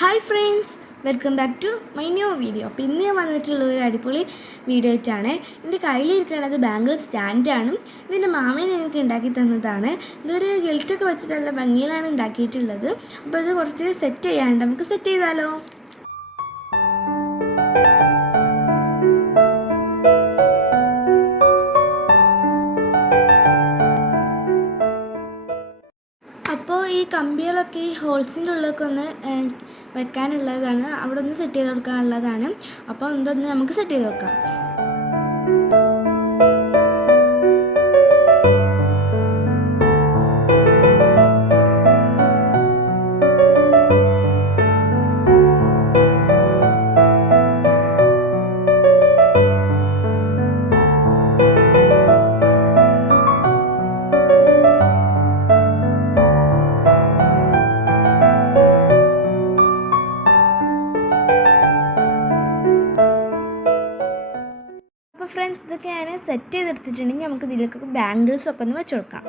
Hi friends, welcome back to my new video. അപ്പോൾ ഇന്ന് ഞാൻ വന്നിട്ടുള്ള ഒരു അടിപൊളി വീഡിയോ ആയിട്ടാണ്. എൻ്റെ കയ്യിലിരിക്കുന്നത് ബാംഗിൾ സ്റ്റാൻഡാണ്. ഇതിൻ്റെ മാമൻ എനിക്ക് ഉണ്ടാക്കി തന്നതാണ്. ഇതൊരു ഗിൽറ്റൊക്കെ വെച്ചിട്ട് നല്ല ഭംഗിയിലാണ് ഉണ്ടാക്കിയിട്ടുള്ളത്. അപ്പോൾ ഇത് കുറച്ച് സെറ്റ് ചെയ്യാണ്ട് നമുക്ക് സെറ്റ് ചെയ്താലോ. അപ്പോൾ ഈ കമ്പികളൊക്കെ ഈ ഹോൾസിൻ്റെ ഉള്ളിലൊക്കെ ഒന്ന് വെക്കാനുള്ളതാണ്, അവിടെ ഒന്ന് സെറ്റ് ചെയ്ത് കൊടുക്കാനുള്ളതാണ്. അപ്പോൾ എന്തൊന്ന് നമുക്ക് സെറ്റ് ചെയ്ത് വെക്കാം. അപ്പോൾ ഫ്രണ്ട്സ്, ഇതൊക്കെ ഞാൻ സെറ്റ് ചെയ്തെടുത്തിട്ടുണ്ടെങ്കിൽ നമുക്ക് ഇതിലേക്കൊക്കെ ബാംഗിൾസൊക്കെ ഒന്ന് വെച്ച് കൊടുക്കാം.